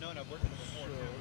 never known. I've worked with him before too.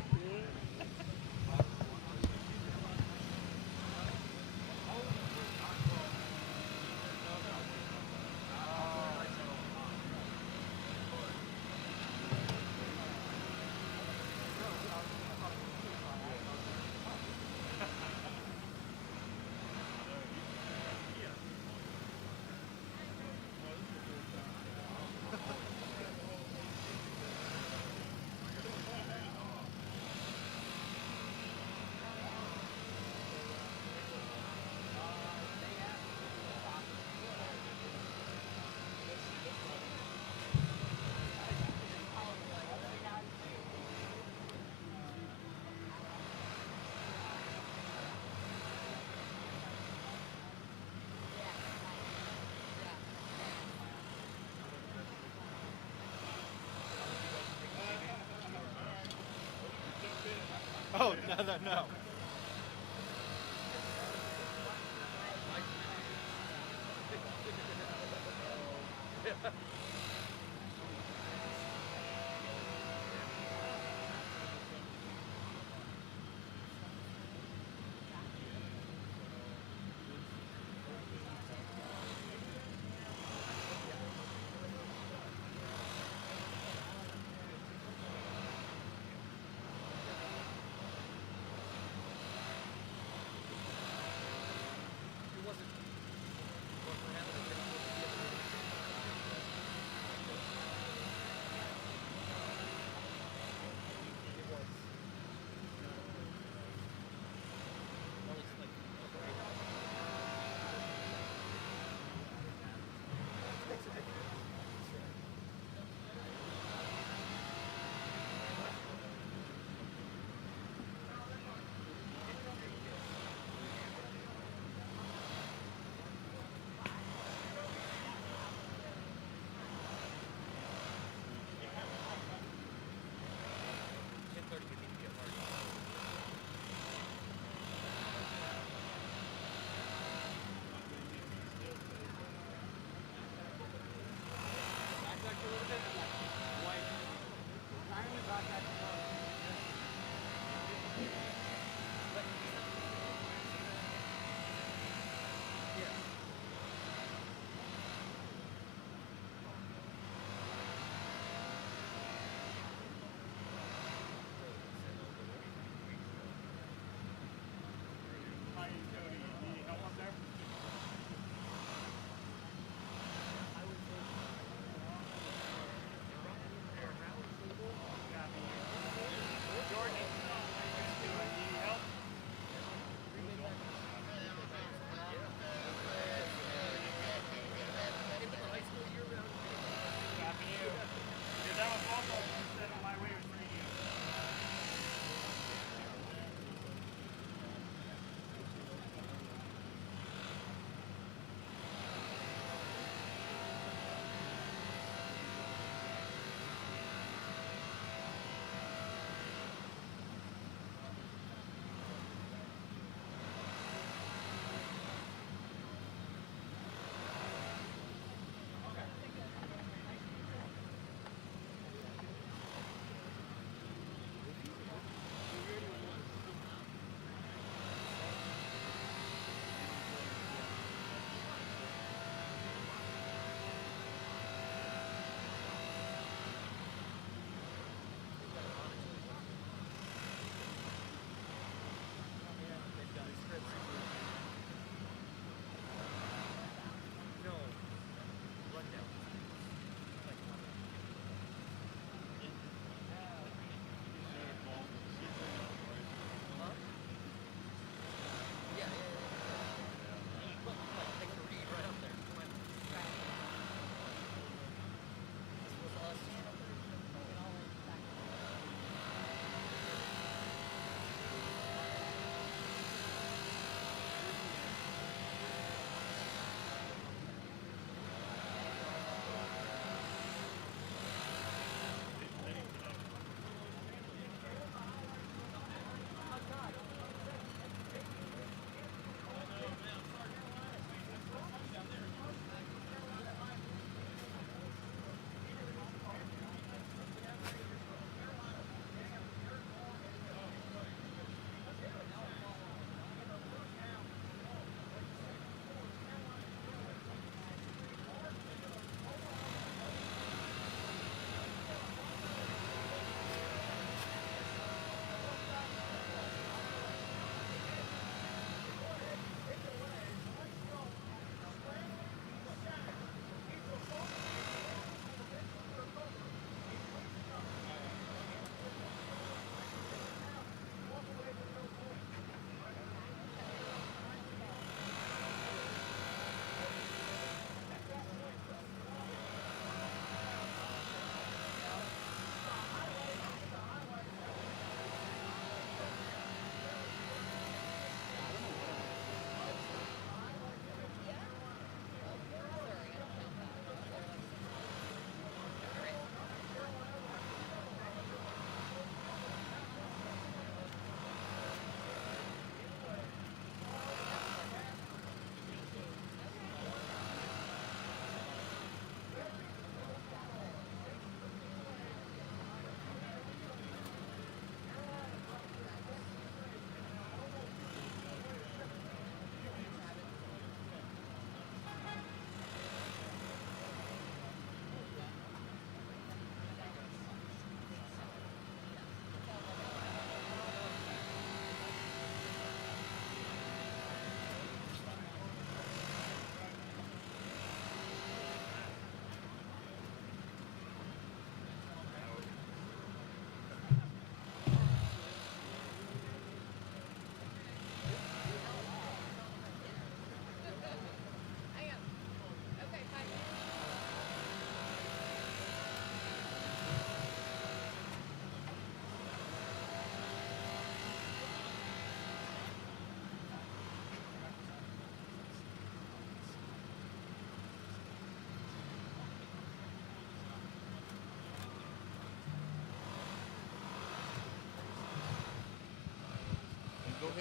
Oh no no no!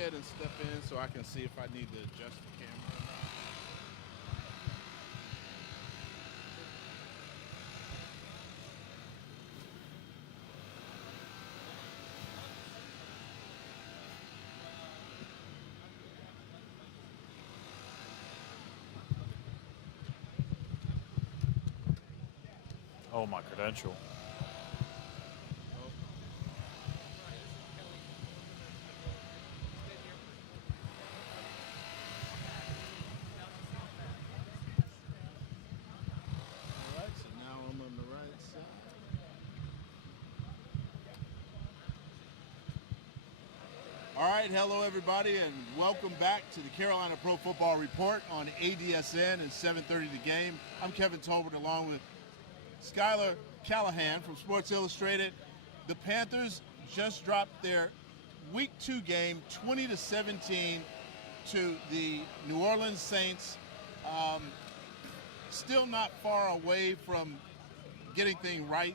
ahead and step in so I can see if I need to adjust the camera or not. Oh, my credential. All right, so now I'm on the right side. All right, hello everybody, and welcome back to the Carolina Pro Football Report on ADSN and 7:30 The Game. I'm Kevin Tolbert along with Skylar Callahan from Sports Illustrated. The Panthers just dropped their Week 2 game 20-17 to the New Orleans Saints. Still not far away from getting things right,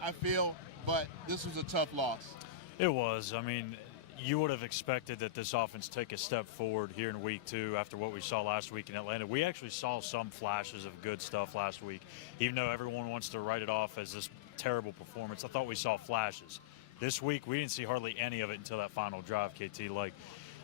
I feel, but this was a tough loss. It was. I mean, you would have expected that this offense take a step forward here in Week 2 after what we saw last week in Atlanta. We actually saw some flashes of good stuff last week, even though everyone wants to write it off as this terrible performance. I thought we saw flashes. This week, we didn't see hardly any of it until that final drive, KT. Like,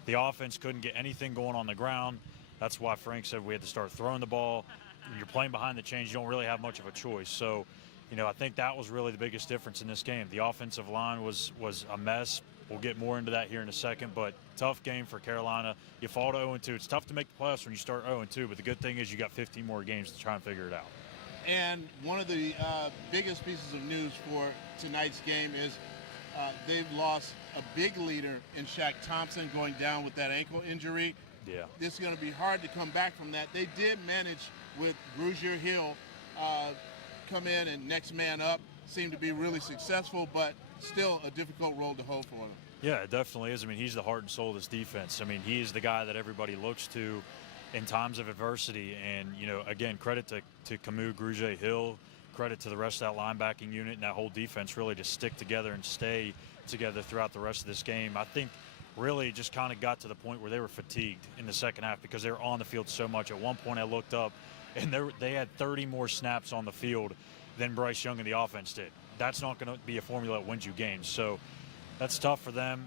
the offense couldn't get anything going on the ground. That's why Frank said we had to start throwing the ball. When you're playing behind the chains, you don't really have much of a choice. So, I think that was really the biggest difference in this game. The offensive line was a mess. We'll get more into that here in a second, but tough game for Carolina. You fall to 0-2. It's tough to make the playoffs when you start 0-2, but the good thing is you got 15 more games to try and figure it out. And one of the biggest pieces of news for tonight's game is they've lost a big leader in Shaq Thompson going down with that ankle injury. Yeah. This is going to be hard to come back from that. They did manage with Grugier Hill come in and next man up. Seemed to be really successful, but still a difficult role to hold for them. Yeah, it definitely is. I mean, he's the heart and soul of this defense. I mean, he is the guy that everybody looks to in times of adversity. And, again, credit to Camus Grugier Hill, credit to the rest of that linebacking unit and that whole defense really to stick together and stay together throughout the rest of this game. I think really just kind of got to the point where they were fatigued in the second half because they were on the field so much. At one point I looked up and they had 30 more snaps on the field than Bryce Young and the offense did. That's not going to be a formula that wins you games. So that's tough for them.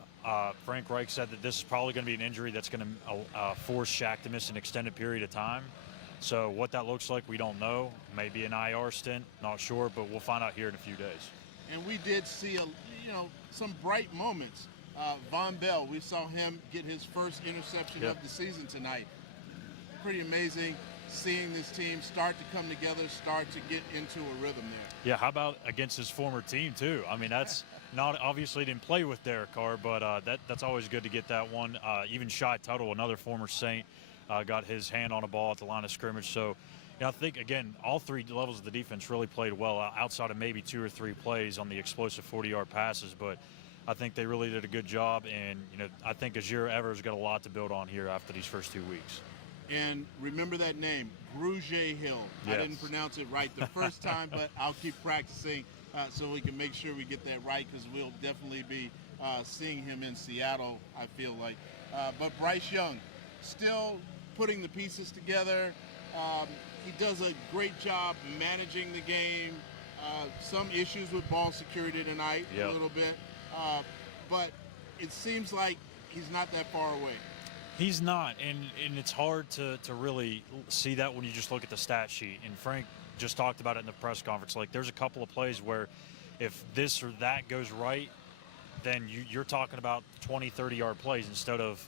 Frank Reich said that this is probably going to be an injury that's going to force Shaq to miss an extended period of time. So what that looks like, we don't know. Maybe an IR stint, not sure, but we'll find out here in a few days. And we did see some bright moments. Von Bell, we saw him get his first interception of the season tonight. Pretty amazing seeing this team start to come together, start to get into a rhythm there. Yeah, how about against his former team too? I mean, that's not obviously didn't play with Derek Carr, but that's always good to get that one. Even Shai Tuttle, another former Saint, got his hand on a ball at the line of scrimmage. So, I think, again, all three levels of the defense really played well outside of maybe 2 or 3 plays on the explosive 40-yard passes. But I think they really did a good job. And, I think Azir Evers got a lot to build on here after these first 2 weeks. And remember that name, Grugier Hill. Yes. I didn't pronounce it right the first time, but I'll keep practicing so we can make sure we get that right because we'll definitely be seeing him in Seattle, I feel like. But Bryce Young, still putting the pieces together. He does a great job managing the game. Some issues with ball security tonight, a little bit. But it seems like he's not that far away. He's not, and it's hard to really see that when you just look at the stat sheet. And Frank just talked about it in the press conference. Like, there's a couple of plays where if this or that goes right, then you're talking about 20, 30-yard plays instead of,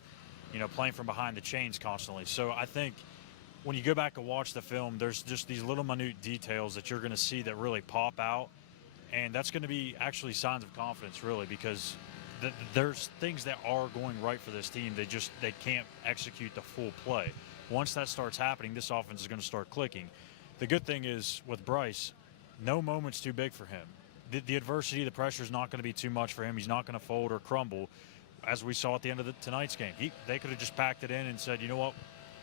playing from behind the chains constantly. So I think when you go back and watch the film, there's just these little minute details that you're going to see that really pop out. And that's going to be actually signs of confidence, really, because there's things that are going right for this team. They can't execute the full play. Once that starts happening, this offense is going to start clicking. The good thing is with Bryce, no moment's too big for him. The adversity, the pressure is not going to be too much for him. He's not going to fold or crumble, as we saw at the end of tonight's game. They could have just packed it in and said, you know what,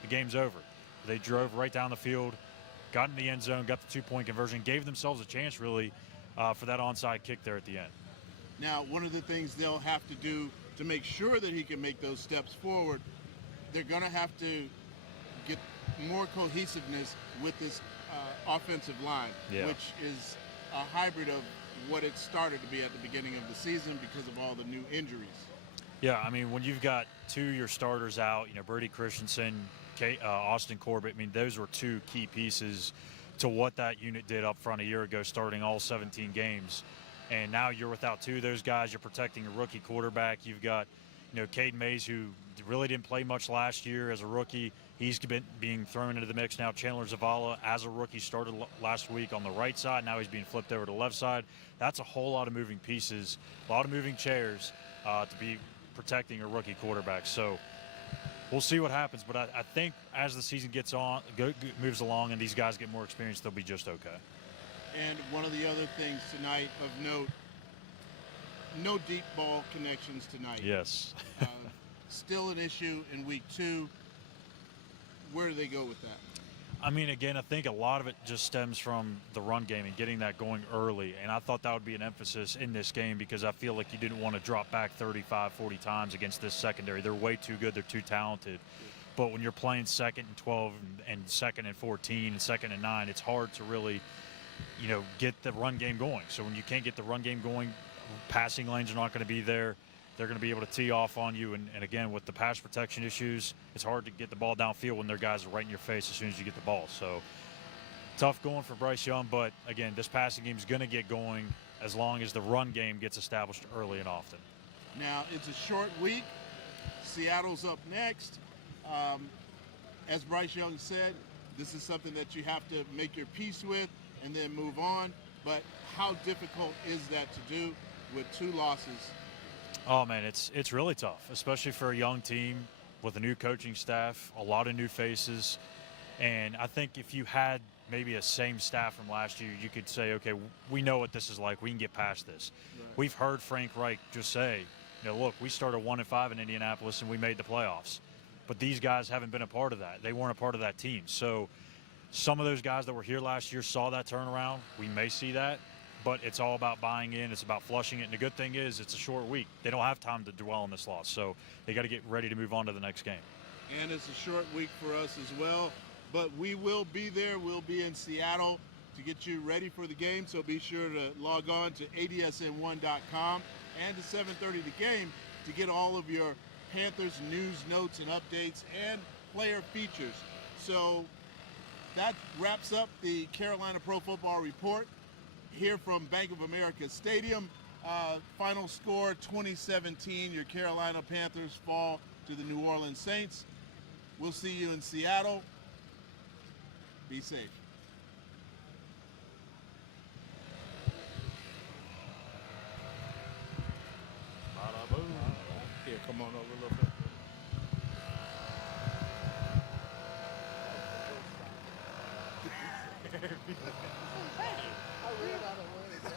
the game's over. They drove right down the field, got in the end zone, got the 2-point conversion, gave themselves a chance, really, for that onside kick there at the end. Now, one of the things they'll have to do to make sure that he can make those steps forward, they're going to have to get more cohesiveness with this offensive line, which is a hybrid of what it started to be at the beginning of the season because of all the new injuries. Yeah, I mean, when you've got two of your starters out, Brady Christensen, Austin Corbett, I mean, those were two key pieces to what that unit did up front a year ago, starting all 17 games. And now you're without two of those guys. You're protecting a rookie quarterback. You've got, Caden Mays, who really didn't play much last year as a rookie. He's been being thrown into the mix now. Chandler Zavala, as a rookie, started last week on the right side. Now he's being flipped over to the left side. That's a whole lot of moving pieces, a lot of moving chairs to be protecting a rookie quarterback. So we'll see what happens. But I think as the season moves along and these guys get more experience, they'll be just okay. And one of the other things tonight of note, no deep ball connections tonight. Yes. Still an issue in week 2. Where do they go with that? I mean, again, I think a lot of it just stems from the run game and getting that going early. And I thought that would be an emphasis in this game because I feel like you didn't want to drop back 35, 40 times against this secondary. They're way too good. They're too talented. But when you're playing 2nd and 12 and 2nd and 14 and 2nd and 9, it's hard to really, get the run game going. So when you can't get the run game going, passing lanes are not going to be there. They're going to be able to tee off on you. And again, with the pass protection issues, it's hard to get the ball downfield when their guys are right in your face as soon as you get the ball. So tough going for Bryce Young. But again, this passing game is going to get going as long as the run game gets established early and often. Now, it's a short week. Seattle's up next. As Bryce Young said, this is something that you have to make your peace with and then move on. But how difficult is that to do with 2 losses? Oh, man, it's really tough, especially for a young team with a new coaching staff, a lot of new faces. And I think if you had maybe a same staff from last year, you could say, okay, we know what this is like. We can get past this. Right. We've heard Frank Reich just say, look, we started 1-5 in Indianapolis and we made the playoffs. But these guys haven't been a part of that. They weren't a part of that team. So some of those guys that were here last year saw that turnaround. We may see that. But it's all about buying in. It's about flushing it. And the good thing is it's a short week. They don't have time to dwell on this loss. So they got to get ready to move on to the next game. And it's a short week for us as well. But we will be there. We'll be in Seattle to get you ready for the game. So be sure to log on to adsn1.com and to 7:30 The Game to get all of your Panthers news, notes, and updates and player features. So that wraps up the Carolina Pro Football Report here from Bank of America Stadium. Final score 2017. Your Carolina Panthers fall to the New Orleans Saints. We'll see you in Seattle. Be safe. Here, come on over a little bit. I ran out of where to go.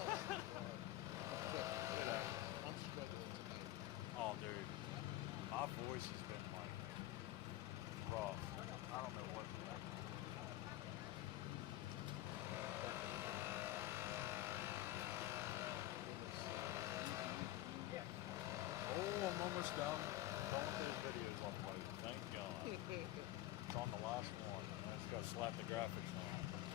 I'm struggling tonight. Oh, dude. My voice has been, rough. I don't know what to do. Oh, I'm almost done. Don't want those videos on the way. Thank God. It's on the last one. I just got to slap the graphics on.